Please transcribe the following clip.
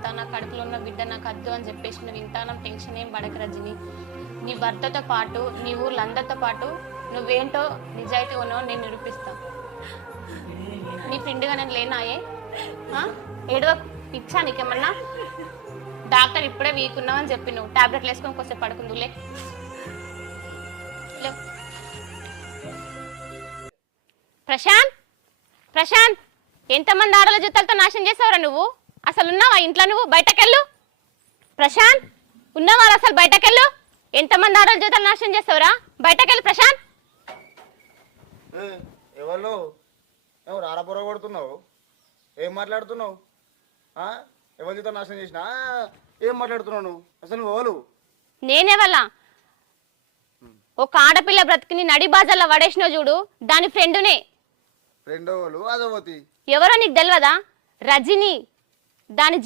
భర్త, నా కడుపులో ఉన్న బిడ్డ నాకు వద్దు అని చెప్పేసి నువ్వు ఇంతానం టెన్షన్ ఏం పడక రజని. నీ భర్తతో పాటు నీ ఊళ్ళందరితో పాటు నువ్వేంటో నిజాయితీ ఉన్నావు నేను నిరూపిస్తా. నీ ఫ్రెండ్గా నేను లేనాయే ఏడవ ఇచ్చా నీకేమన్నా? డాక్టర్ ఇప్పుడే వీక్ ఉన్నావని చెప్పి నువ్వు టాబ్లెట్లు వేసుకొని కొంచెం పడుకుందులే. ప్రశాంత్, ప్రశాంత్, ఎంతమంది ఆడల జుత్తలతో నాశనం చేసావురా నువ్వు? అసలు ఉన్నావా ఇంట్లో? నువ్వు బయటకెళ్ళు. ప్రశాంత్, ఉన్నావా అసలు? బయటకెళ్ళు. ఎంతమంది ఆడల జుత్తలు నాశనం చేసావురా? బయటకెళ్ళు ప్రశాంత్. ఎవరు రారపొర కొడుతున్నావు? ఏం మాట్లాడుతున్నావు? ఎవరి జీతం నాశనం చేసినా ఏం మాట్లాడుతున్నావు నువ్వు? అసలు నువ్వు ఎవరు? నేనేవల్లా? ఒక ఆడపిల్ల బ్రతికిని నడి బాజాల్లో పడేసినావు చూడు, దాని ఫ్రెండునే. ఫ్రెండ్ ఎవరు? అదవతి ఎవరో నీకు తెలియదా? రజని. దాని